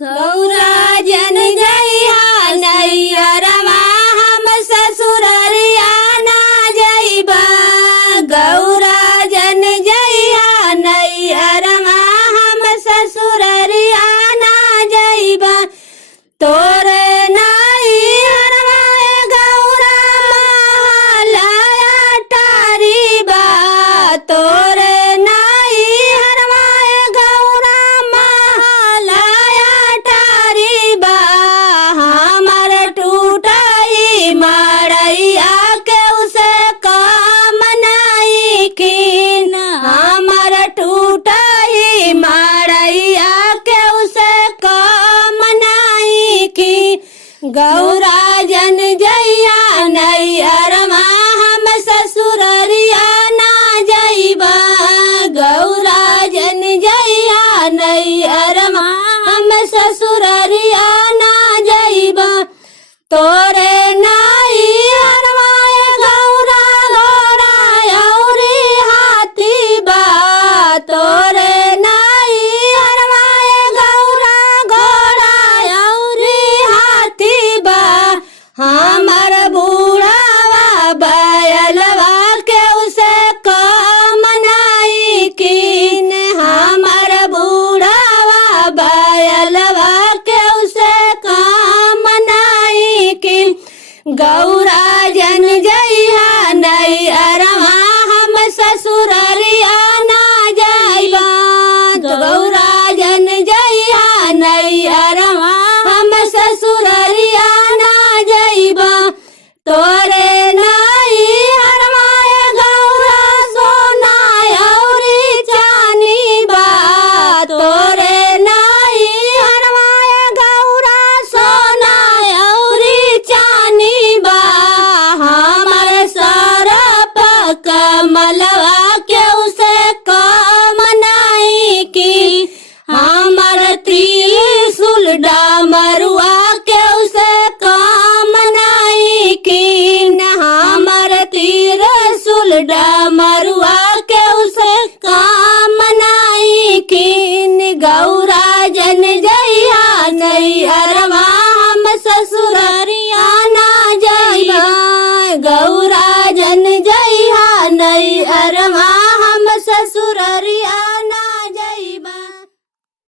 गौरा जन जइहा नैहरवा हम ससुररिया ना जइबा। गौरा जन जइहा नैहरवा हम ससुररिया ना जइबा। तोरे नैहरवा गौरा महलाया टारीबा। तोरे नैहरवा गौरा महलाया टारीबा। हमर टूटई मड़ैया के उसे काम नाई कीन। हमर टूटई मड़ैया के उसे काम नाई कीन। गौरा जन जइहा नैहरवा हम ससुररिया ना जइबा। गौरा जन जइहा नैहरवा हम ससुररिया ना जइबा। तोरे नैहरवा गौरा घोड़ा अउरी हाथी बा। तोरे नैहरवा गौरा घोड़ा अउरी हाथी बा। हमर बूढ़ावा बैलवा के उसे काम नाई कीन। हमर बूढ़ावा बैलवा के उसे काम नाई कीन। गौरा जन जइहा नैहरवा हम ससुररिया ना जइबा। गौरा जन जइहा नैहरवा हम ससुररिया ना जइबा। तोरे नैहरवा गौरा सोना अउरी चानी बा। तोरे नैहरवा गौरा सोना अउरी चानी बा। हमर सरप कमलवा के उसे काम नाई की। हमर त्रिशूल डमरुआ के उसे काम नाई कीन। हमर त्रिशूल